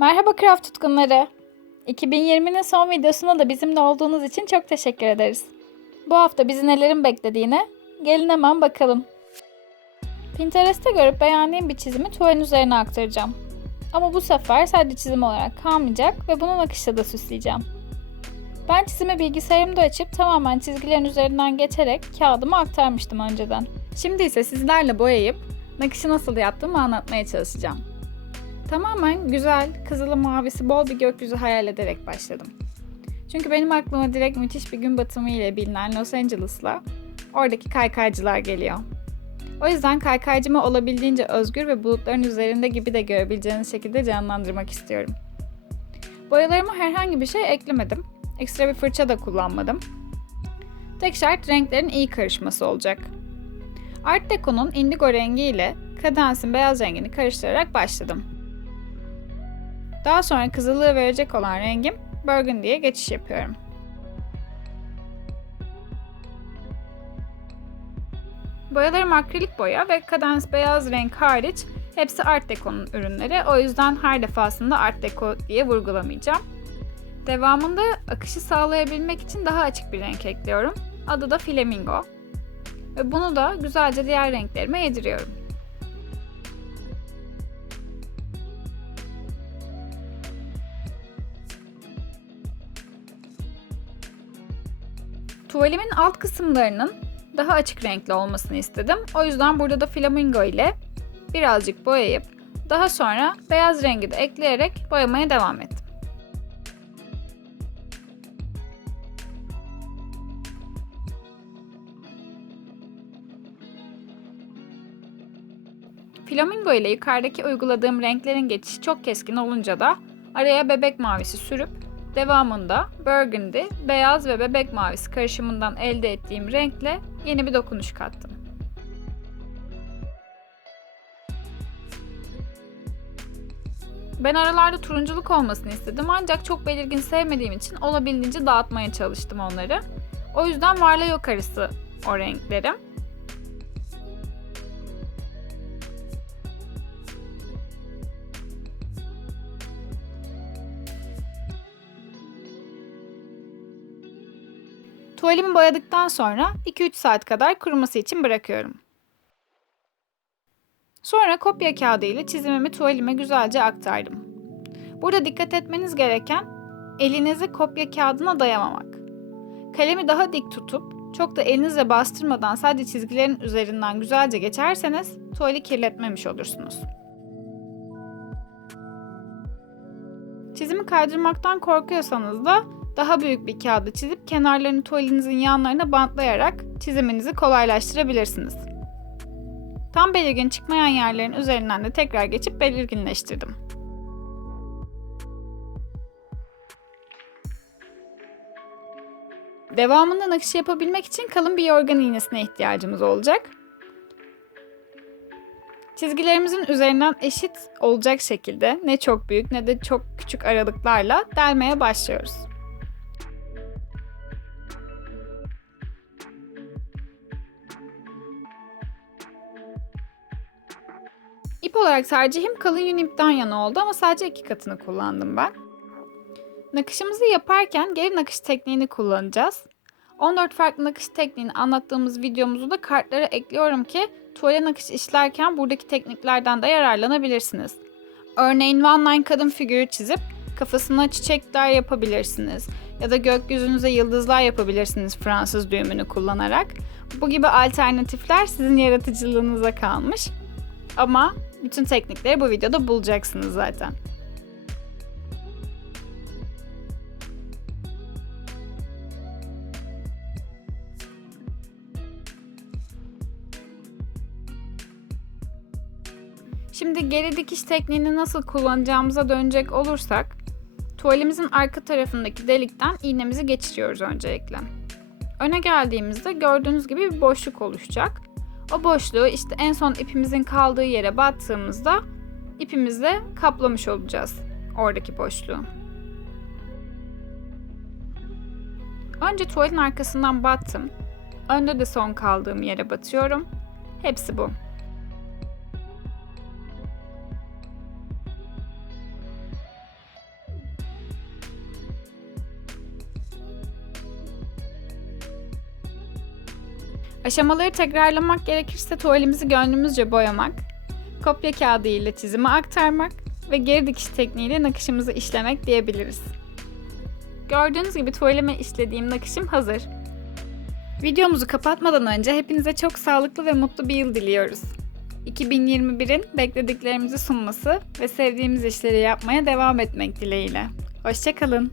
Merhaba craft tutkunları. 2020'nin son videosunda da bizimle olduğunuz için çok teşekkür ederiz. Bu hafta bizi nelerin beklediğine gelin hemen bakalım. Pinterest'te görüp beğendiğim bir çizimi tuvalin üzerine aktaracağım. Ama bu sefer sadece çizim olarak kalmayacak ve bunu nakışla da süsleyeceğim. Ben çizimi bilgisayarımda açıp tamamen çizgilerin üzerinden geçerek kağıdıma aktarmıştım önceden. Şimdi ise sizlerle boyayıp nakışı nasıl yaptığımı anlatmaya çalışacağım. Tamamen güzel, kızılı mavisi bol bir gökyüzü hayal ederek başladım. Çünkü benim aklıma direkt müthiş bir gün batımı ile bilinen Los Angeles'la oradaki kaykaycılar geliyor. O yüzden kaykaycımı olabildiğince özgür ve bulutların üzerinde gibi de görebileceğiniz şekilde canlandırmak istiyorum. Boyalarıma herhangi bir şey eklemedim. Ekstra bir fırça da kullanmadım. Tek şart renklerin iyi karışması olacak. Art Deco'nun indigo rengi ile Cadence'in beyaz rengini karıştırarak başladım. Daha sonra kızılığı verecek olan rengim Burgundy'ye geçiş yapıyorum. Boyalarım akrilik boya ve Cadence beyaz renk hariç hepsi Art Deco'nun ürünleri. O yüzden her defasında Art Deco diye vurgulamayacağım. Devamında akışı sağlayabilmek için daha açık bir renk ekliyorum. Adı da Flamingo. Ve bunu da güzelce diğer renklerime yediriyorum. Tuvalimin alt kısımlarının daha açık renkli olmasını istedim. O yüzden burada da flamingo ile birazcık boyayıp daha sonra beyaz rengi de ekleyerek boyamaya devam ettim. Flamingo ile yukarıdaki uyguladığım renklerin geçişi çok keskin olunca da araya bebek mavisi sürüp devamında burgundy, beyaz ve bebek mavisi karışımından elde ettiğim renkle yeni bir dokunuş kattım. Ben aralarda turunculuk olmasını istedim ancak çok belirgin sevmediğim için olabildiğince dağıtmaya çalıştım onları. O yüzden varla yok arası o renklerim. Tuvalimi boyadıktan sonra 2-3 saat kadar kuruması için bırakıyorum. Sonra kopya kağıdı ile çizimimi tuvalime güzelce aktardım. Burada dikkat etmeniz gereken elinizi kopya kağıdına dayamamak. Kalemi daha dik tutup çok da elinizle bastırmadan sadece çizgilerin üzerinden güzelce geçerseniz tuvali kirletmemiş olursunuz. Çizimi kaydırmaktan korkuyorsanız da daha büyük bir kağıdı çizip kenarlarını tuvalinizin yanlarına bantlayarak çiziminizi kolaylaştırabilirsiniz. Tam belirgin çıkmayan yerlerin üzerinden de tekrar geçip belirginleştirdim. Devamında nakış yapabilmek için kalın bir yorgan iğnesine ihtiyacımız olacak. Çizgilerimizin üzerinden eşit olacak şekilde ne çok büyük ne de çok küçük aralıklarla delmeye başlıyoruz. İp olarak tercihim kalın yün ipten yana oldu ama sadece 2 katını kullandım ben. Nakışımızı yaparken geri nakış tekniğini kullanacağız. 14 farklı nakış tekniğini anlattığımız videomuzu da kartlara ekliyorum ki tuvale nakış işlerken buradaki tekniklerden de yararlanabilirsiniz. Örneğin one line kadın figürü çizip kafasına çiçekler yapabilirsiniz. Ya da gökyüzünüze yıldızlar yapabilirsiniz Fransız düğümünü kullanarak. Bu gibi alternatifler sizin yaratıcılığınıza kalmış. Ama bütün teknikleri bu videoda bulacaksınız zaten. Şimdi geri dikiş tekniğini nasıl kullanacağımıza dönecek olursak, tuvalimizin arka tarafındaki delikten iğnemizi geçiriyoruz öncelikle. Öne geldiğimizde gördüğünüz gibi bir boşluk oluşacak. O boşluğu işte en son ipimizin kaldığı yere battığımızda ipimizle kaplamış olacağız oradaki boşluğu. Önce tuvalin arkasından battım. Önde de son kaldığım yere batıyorum. Hepsi bu. Aşamaları tekrarlamak gerekirse tuvalimizi gönlümüzce boyamak, kopya kağıdı ile çizime aktarmak ve geri dikiş tekniğiyle nakışımızı işlemek diyebiliriz. Gördüğünüz gibi tuvalime işlediğim nakışım hazır. Videomuzu kapatmadan önce hepinize çok sağlıklı ve mutlu bir yıl diliyoruz. 2021'in beklediklerimizi sunması ve sevdiğimiz işleri yapmaya devam etmek dileğiyle. Hoşça kalın.